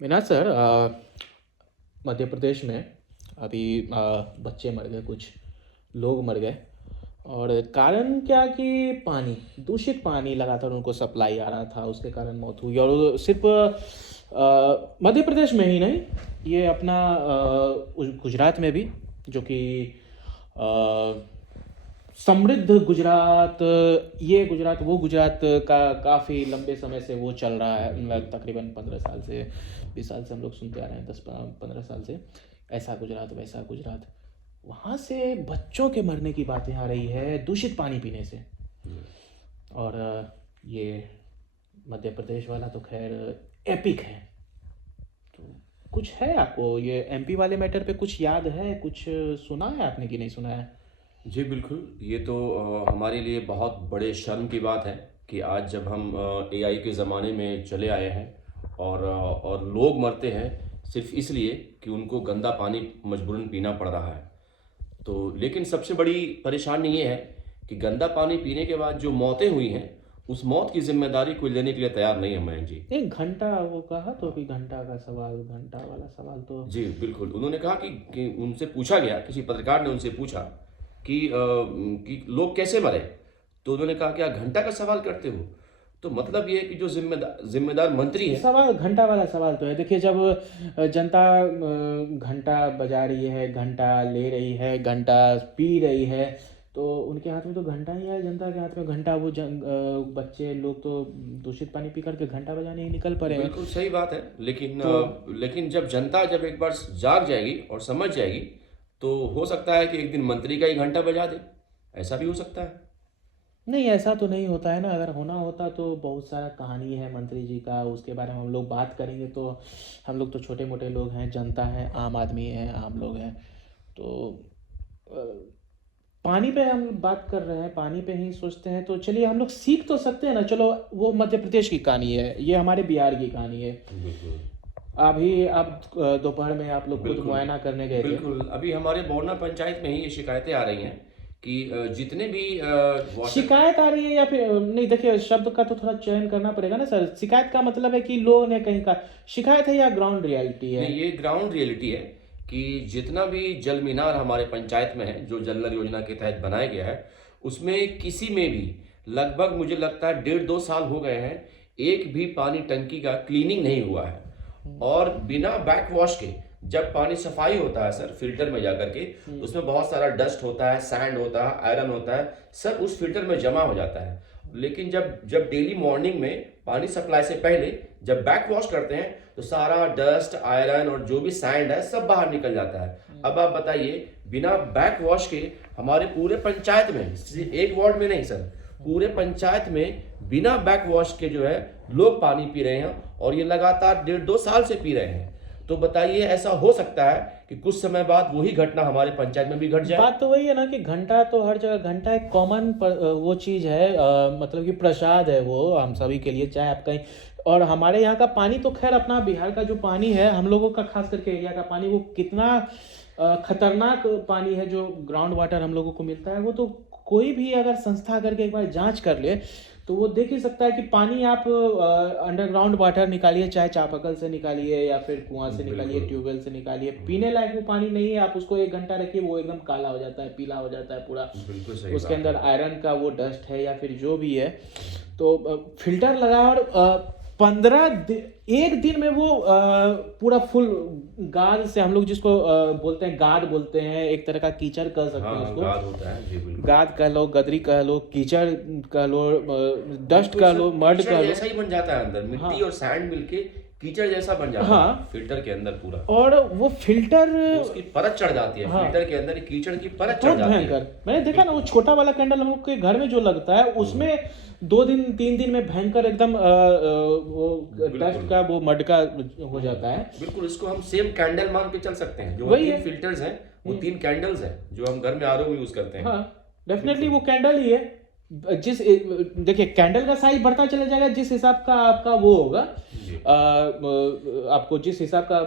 विनाश सर, मध्य प्रदेश में अभी बच्चे मर गए, कुछ लोग मर गए। और कारण क्या कि पानी, दूषित पानी लगातार उनको सप्लाई आ रहा था, उसके कारण मौत हुई। और वो सिर्फ मध्य प्रदेश में ही नहीं, ये अपना गुजरात में भी, जो कि समृद्ध गुजरात, ये गुजरात वो गुजरात का काफ़ी लंबे समय से वो चल रहा है, मतलब तकरीबन 15 साल से 20 साल से हम लोग सुनते आ रहे हैं, 10-15 साल से। ऐसा गुजरात वैसा गुजरात, वहाँ से बच्चों के मरने की बातें आ रही है दूषित पानी पीने से। और ये मध्य प्रदेश वाला तो खैर एपिक है। तो कुछ है आपको ये एमपी वाले मैटर पे कुछ याद है, कुछ सुना है आपने कि नहीं सुना है? जी बिल्कुल, ये तो हमारे लिए बहुत बड़े शर्म की बात है कि आज जब हम एआई के ज़माने में चले आए हैं और लोग मरते हैं सिर्फ इसलिए कि उनको गंदा पानी मजबूरन पीना पड़ रहा है। तो लेकिन सबसे बड़ी परेशानी ये है कि गंदा पानी पीने के बाद जो मौतें हुई हैं, उस मौत की ज़िम्मेदारी कोई लेने के लिए तैयार नहीं है मयंक जी। एक घंटा वो कहा तो कि घंटा का सवाल, घंटा वाला सवाल तो जी, बिल्कुल। उन्होंने कहा कि उनसे पूछा गया, किसी पत्रकार ने उनसे पूछा कि लोग कैसे मरे? तो उन्होंने कहा कि आप घंटा का सवाल करते हो? तो मतलब ये है कि जो ज़िम्मेदार मंत्री है। सवाल घंटा वाला सवाल तो है। देखिए, जब जनता घंटा बजा रही है, घंटा ले रही है, घंटा पी रही है, तो उनके हाथ में तो घंटा ही है। जनता के हाथ में घंटा, वो बच्चे लोग तो दूषित पानी पी करके घंटा बजाने ही निकल पड़े हैं। बिल्कुल सही बात है, लेकिन तो लेकिन जब जनता जब एक बार जाग जाएगी और समझ जाएगी, तो हो सकता है कि एक दिन मंत्री का ही घंटा बजा दे। ऐसा भी हो सकता है। नहीं, ऐसा तो नहीं होता है ना। अगर होना होता तो बहुत सारा कहानी है मंत्री जी का, उसके बारे में हम लोग बात करेंगे। तो हम लोग तो छोटे मोटे लोग हैं, जनता है, आम आदमी है, आम लोग हैं। तो अ, पानी पे हम बात कर रहे हैं, पानी पे ही सोचते हैं, तो चलिए हम लोग सीख तो सकते हैं ना। चलो, वो मध्य प्रदेश की कहानी है, ये हमारे बिहार की कहानी है। बिल्कुल। अभी आप दोपहर में आप लोग खुद बिल्कुल, मुआयना करने गए थे। बिल्कुल। अभी हमारे बोरना पंचायत में ही ये शिकायतें आ रही हैं कि जितने भी वाटर। शिकायत आ रही है या फिर नहीं? देखिए, शब्द का तो थोड़ा चयन करना पड़ेगा ना सर। शिकायत का मतलब है कि लोगों ने कहीं का शिकायत है या ग्राउंड रियलिटी है? नहीं, ये ग्राउंड रियलिटी है कि जितना भी जल मीनार हमारे पंचायत में है, जो जल नल योजना के तहत बनाया गया है, उसमें किसी में भी लगभग मुझे लगता है 1.5-2 साल हो गए हैं, एक भी पानी टंकी का क्लीनिंग नहीं हुआ है। और बिना बैक वॉश के जब पानी सफाई होता है सर, फिल्टर में जाकर के, तो उसमें बहुत सारा डस्ट होता है, सैंड होता है, आयरन होता है, सब उस फिल्टर में जमा हो जाता है। लेकिन जब जब डेली मॉर्निंग में पानी सप्लाई से पहले जब बैक वॉश करते हैं, तो सारा डस्ट, आयरन और जो भी सैंड है सब बाहर निकल जाता है। अब आप बताइए, बिना बैक वॉश के हमारे पूरे पंचायत में, सिर्फ एक वार्ड में नहीं सर, पूरे पंचायत में बिना बैक वॉश के जो है लोग पानी पी रहे हैं, और ये लगातार 1.5-2 साल से पी रहे हैं। तो बताइए, ऐसा हो सकता है कि कुछ समय बाद वही घटना हमारे पंचायत में भी घट जाए? बात तो वही है ना कि घंटा तो हर जगह, घंटा एक कॉमन वो चीज़ है, मतलब कि प्रसाद है वो हम सभी के लिए, चाहे आप कहीं। और हमारे यहाँ का पानी तो खैर, अपना बिहार का जो पानी है, हम लोगों का खास करके एरिया का पानी, वो कितना खतरनाक पानी है जो ग्राउंड वाटर हम लोगों को मिलता है। वो तो कोई भी अगर संस्था करके एक बार जांच कर ले, तो वो देख ही सकता है कि पानी आप अंडरग्राउंड वाटर निकालिए, चाहे चापाकल से निकालिए या फिर कुआं से निकालिए, बिल्कुल। ट्यूबवेल से निकालिए, पीने लायक वो पानी नहीं है। आप उसको 1 घंटा रखिए, वो एकदम काला हो जाता है, पीला हो जाता है पूरा। बिल्कुल सही उसके बात अंदर है। आयरन का वो डस्ट है या फिर जो भी है। तो फिल्टर लगा, और 1 दिन में वो पूरा फुल गाद से, हम लोग जिसको बोलते हैं गाद बोलते हैं, एक तरह का कीचड़ कह सकते हैं हाँ, उसको। गाद होता है। जी बिल्कुल। गाद कह लो, गदरी कह लो, कीचड़ कह लो, डस्ट बिल्कुल कह सर, लो, मड कीचड़ कह लो। जैसा ही बन जाता है अंदर, हाँ, मिट्टी और सैंड मिलके कीचड़ जैसा बन जाता है हाँ। फिल्टर के अंदर पूरा। और वो फिल्टर, वो उसकी परत चढ़ जाती है, हाँ, फिल्टर के अंदर कीचड़ की परत चढ़ बहुत जाती है। भयंकर। मैंने देखा ना, वो बिल्कुल। छोटा वाला कैंडल हम लोग के घर में जो लगता है, उसमें 2 दिन 3 दिन में भयंकर एकदम वो डस्ट बिल्कुल। का, वो मड का हो जाता है। बिल्कुल, इसको हम सेम कैंडल मान के चल सकते हैं। जो वही तीन है। फिल्टर्स हैं, वो 3 कैंडल्स हैं जो हम घर में आरओ में यूज करते हैं। हाँ, डेफिनेटली बिल्कुल। वो कैंडल ही है। देखिए, कैंडल का साइज बढ़ता चला जाएगा जिस हिसाब का आपका वो होगा। जी। आपको जिस हिसाब का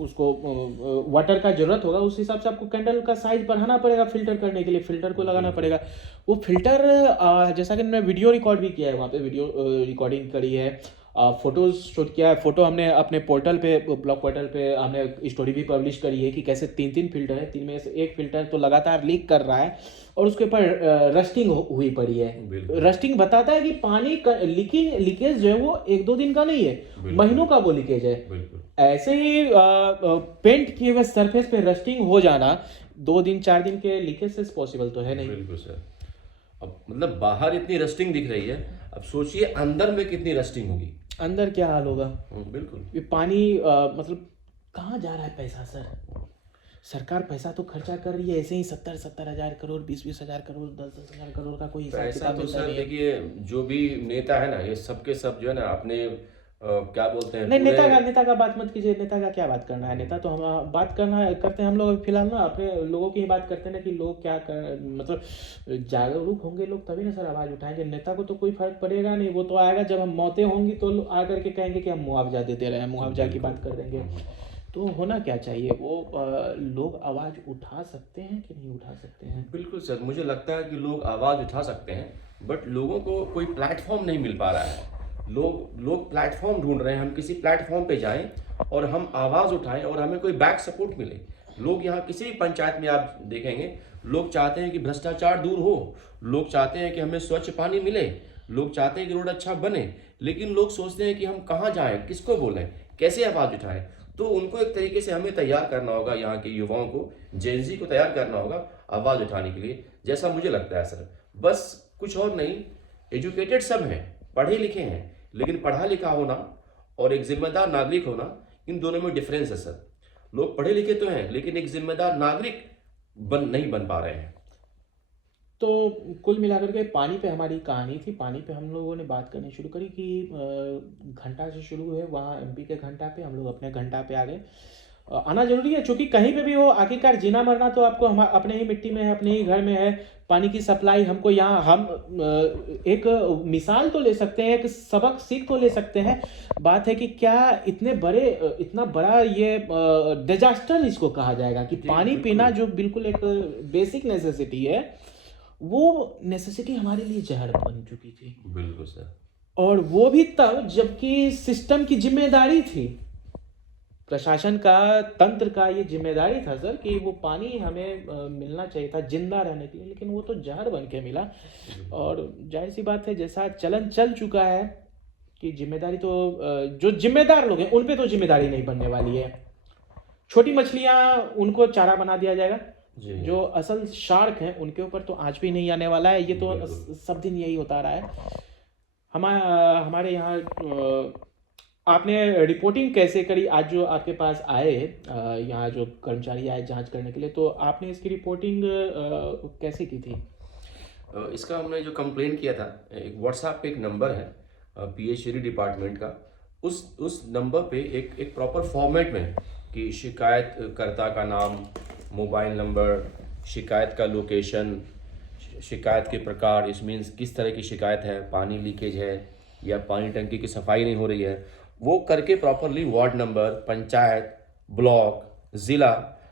उसको वाटर का जरूरत होगा, उस हिसाब से आपको कैंडल का साइज बढ़ाना पड़ेगा। फिल्टर करने के लिए फिल्टर को लगाना बिल्कुल। पड़ेगा। वो फिल्टर, जैसा कि मैंने वीडियो रिकॉर्ड भी किया है, वहाँ पे वीडियो रिकॉर्डिंग करी है। फोटोज शूट किया है। फोटो हमने अपने पोर्टल पे, ब्लॉग पोर्टल पे हमने स्टोरी भी पब्लिश करी है कि कैसे तीन तीन फिल्टर है, तीन में से एक फिल्टर तो लगातार लीक कर रहा है और उसके ऊपर रस्टिंग हुई पड़ी है। बिल्कुल रस्टिंग बताता है कि पानी का लीकेज जो है वो एक दो दिन का नहीं है, बिल्कुल महीनों का वो लीकेज है। बिल्कुल ऐसे ही पेंट किए हुए सरफेस पे रस्टिंग हो जाना 2 दिन 4 दिन के लीकेज से पॉसिबल तो है नहीं। बिल्कुल सर। अब मतलब बाहर इतनी रस्टिंग दिख रही है, अब सोचिए अंदर में कितनी रस्टिंग होगी। अंदर क्या हाल होगा? बिल्कुल। ये पानी मतलब कहाँ जा रहा है पैसा सर? सरकार पैसा तो खर्चा कर रही है ऐसे ही, 70,000 करोड़, 20,000 करोड़, 10,000 करोड़ का कोई हिसाब पैसा किताब तो मिलता सर नहीं है। देखिए, जो भी नेता है ना, ये सबके सब जो है ना अपने क्या बोलते हैं नहीं, पूरे। नेता का बात मत कीजिए। नेता का क्या बात करना है? नेता तो हम बात करना है, करते हैं हम लोग अभी फिलहाल ना अपने लोगों की ही बात करते हैं ना कि लोग क्या कर, मतलब जागरूक होंगे लोग तभी ना सर आवाज उठाएंगे। नेता को तो कोई फर्क पड़ेगा नहीं, वो तो आएगा जब हम मौतें होंगी तो आकर के कहेंगे कि हम मुआवजा देते रहे हैं, मुआवजा की बात कर देंगे। तो होना क्या चाहिए, वो लोग आवाज उठा सकते हैं कि नहीं उठा सकते हैं? बिल्कुल सर, मुझे लगता है कि लोग आवाज़ उठा सकते हैं, बट लोगों को कोई प्लेटफॉर्म नहीं मिल पा रहा है। लोग प्लेटफॉर्म ढूंढ रहे हैं, हम किसी प्लेटफॉर्म पे जाएं और हम आवाज़ उठाएं और हमें कोई बैक सपोर्ट मिले। लोग यहाँ किसी भी पंचायत में आप देखेंगे, लोग चाहते हैं कि भ्रष्टाचार दूर हो, लोग चाहते हैं कि हमें स्वच्छ पानी मिले, लोग चाहते हैं कि रोड अच्छा बने, लेकिन लोग सोचते हैं कि हम कहाँ जाएं, किसको बोलें, कैसे आवाज़ उठाएं। तो उनको एक तरीके से हमें तैयार करना होगा, यहाँ के युवाओं को, जेनजी को तैयार करना होगा आवाज़ उठाने के लिए, जैसा मुझे लगता है सर। बस कुछ और नहीं, एजुकेटेड सब हैं, पढ़े लिखे हैं, लेकिन पढ़ा लिखा होना और एक जिम्मेदार नागरिक होना, इन दोनों में डिफरेंस है सर। लोग पढ़े लिखे तो हैं, लेकिन एक जिम्मेदार नागरिक नहीं बन पा रहे हैं। तो कुल मिलाकर के पानी पे हमारी कहानी थी। पानी पे हम लोगों ने बात करनी शुरू करी कि घंटा से शुरू हुए, वहाँ एमपी के घंटा पे हम लोग अपने घंटा पे आ गए। आना जरूरी है क्योंकि कहीं पे भी हो आखिरकार जीना मरना तो आपको हम अपने ही मिट्टी में है, अपने ही घर में है। पानी की सप्लाई हमको यहाँ हम एक मिसाल तो ले सकते हैं, एक सबक सीख तो ले सकते हैं। बात है कि क्या इतना बड़ा ये डिजास्टर इसको कहा जाएगा कि जी पानी बिल्कुल पीना जो बिल्कुल एक बेसिक नेसेसिटी है, वो नेसेसिटी हमारे लिए जहर बन चुकी थी। बिल्कुल सर। और वो भी तब जबकि सिस्टम की जिम्मेदारी थी, प्रशासन का, तंत्र का ये जिम्मेदारी था सर कि वो पानी हमें मिलना चाहिए था जिंदा रहने के लिए, लेकिन वो तो जहर बन के मिला। और जाहिर सी बात है जैसा चलन चल चुका है कि जिम्मेदारी तो जो जिम्मेदार लोग हैं उन पे तो जिम्मेदारी नहीं बनने वाली है। छोटी मछलियां उनको चारा बना दिया जाएगा, जी जो असल शार्क हैं उनके ऊपर तो आज भी नहीं आने वाला है। ये तो बिल्कुल। सब दिन यही होता रहा है। हमारे यहाँ आपने रिपोर्टिंग कैसे करी? आज जो आपके पास आए यहाँ जो कर्मचारी आए जांच करने के लिए, तो आपने इसकी रिपोर्टिंग कैसे की थी? इसका हमने जो कंप्लेन किया था, एक व्हाट्सएप पे एक नंबर है पीएचडी डिपार्टमेंट का, उस नंबर पे एक प्रॉपर फॉर्मेट में कि शिकायतकर्ता का नाम, मोबाइल नंबर, शिकायत का लोकेशन, शिकायत के प्रकार, इस मीन्स किस तरह की शिकायत है, पानी लीकेज है या पानी टंकी की सफाई नहीं हो रही है, वो करके properly ward number, panchayat, block, ज़िला,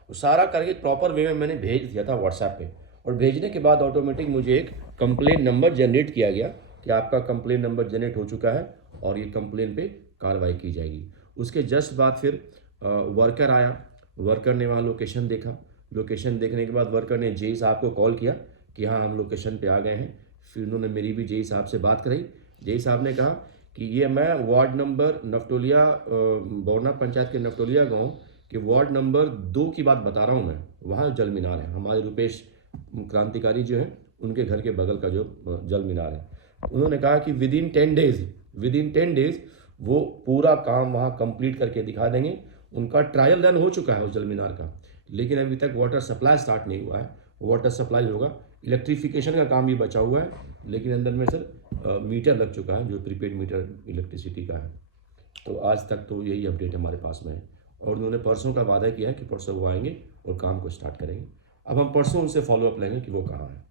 वो सारा करके प्रॉपर वे में मैंने भेज दिया था व्हाट्सएप पे। और भेजने के बाद ऑटोमेटिक मुझे एक कंप्लेन नंबर जनरेट किया गया कि आपका कंप्लेन नंबर जनरेट हो चुका है और ये कंप्लेन पे कार्रवाई की जाएगी। उसके जस्ट बाद फिर वर्कर आया, वर्कर ने वहाँ लोकेशन देखा, लोकेशन देखने के बाद वर्कर ने जेई साहब को कॉल किया कि हाँ हम लोकेशन पे आ गए हैं। फिर उन्होंने मेरी भी जेई साहब से बात कराई। जेई साहब ने कहा कि ये मैं वार्ड नंबर नफटोलिया, बौरना पंचायत के नफटोलिया गांव के वार्ड नंबर 2 की बात बता रहा हूँ मैं। वहाँ जल मीनार है, हमारे रुपेश क्रांतिकारी जो है उनके घर के बगल का जो जल मीनार है। उन्होंने कहा कि विद इन 10 डेज वो पूरा काम वहाँ कंप्लीट करके दिखा देंगे। उनका ट्रायल रन हो चुका है उस जल मीनार का, लेकिन अभी तक वाटर सप्लाई स्टार्ट नहीं हुआ है। वाटर सप्लाई होगा, इलेक्ट्रिफिकेशन का काम भी बचा हुआ है, लेकिन अंदर में सर मीटर लग चुका है जो प्रीपेड मीटर इलेक्ट्रिसिटी का है। तो आज तक तो यही अपडेट हमारे पास में है और उन्होंने परसों का वादा किया है कि परसों वो आएंगे और काम को स्टार्ट करेंगे। अब हम परसों उनसे फॉलोअप लेंगे कि वो कहाँ है।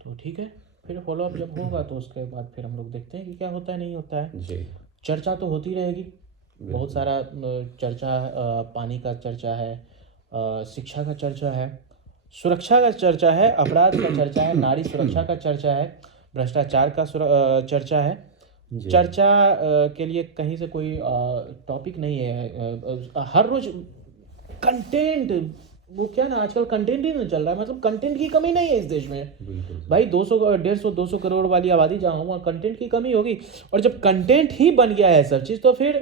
तो ठीक है, फिर फॉलोअप जब होगा तो उसके बाद फिर हम लोग देखते हैं कि क्या होता है नहीं होता है। जी चर्चा तो होती रहेगी, बहुत सारा चर्चा, पानी का चर्चा है, शिक्षा का चर्चा है, सुरक्षा का चर्चा है, अपराध का चर्चा है, नारी सुरक्षा का चर्चा है, भ्रष्टाचार का चर्चा है, जी। चर्चा के लिए कहीं से कोई टॉपिक नहीं है। हर रोज कंटेंट, वो क्या ना, आजकल कंटेंट ही नहीं चल रहा है। मतलब कंटेंट की कमी नहीं है इस देश में। बिल्कुल सर। भाई 200 150 200 करोड़ वाली आबादी जहाँ हो, वहाँ कंटेंट की कमी होगी। और जब कंटेंट ही बन गया है सब चीज़, तो फिर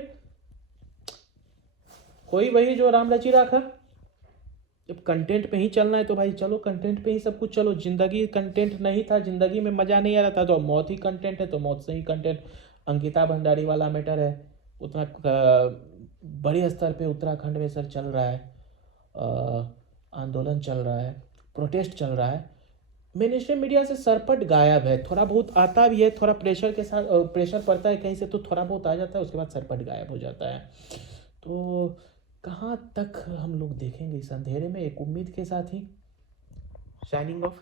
कोई वही जो राम रची राखा। जब कंटेंट पे ही चलना है तो भाई चलो कंटेंट पे ही सब कुछ चलो। जिंदगी कंटेंट नहीं था, जिंदगी में मजा नहीं आ रहा था, तो मौत ही कंटेंट है, तो मौत से ही कंटेंट। अंकिता भंडारी वाला मैटर है, उतना बड़े स्तर पे उत्तराखंड में सर चल रहा है। आंदोलन चल रहा है, प्रोटेस्ट चल रहा है। मेन स्ट्रीम मीडिया से सरपट गायब है। थोड़ा बहुत आता भी है, थोड़ा प्रेशर के साथ, प्रेशर पड़ता है कहीं से तो थोड़ा बहुत आ जाता है, उसके बाद सरपट गायब हो जाता है। तो कहाँ तक हम लोग देखेंगे इस अंधेरे में, एक उम्मीद के साथ ही साइनिंग ऑफ।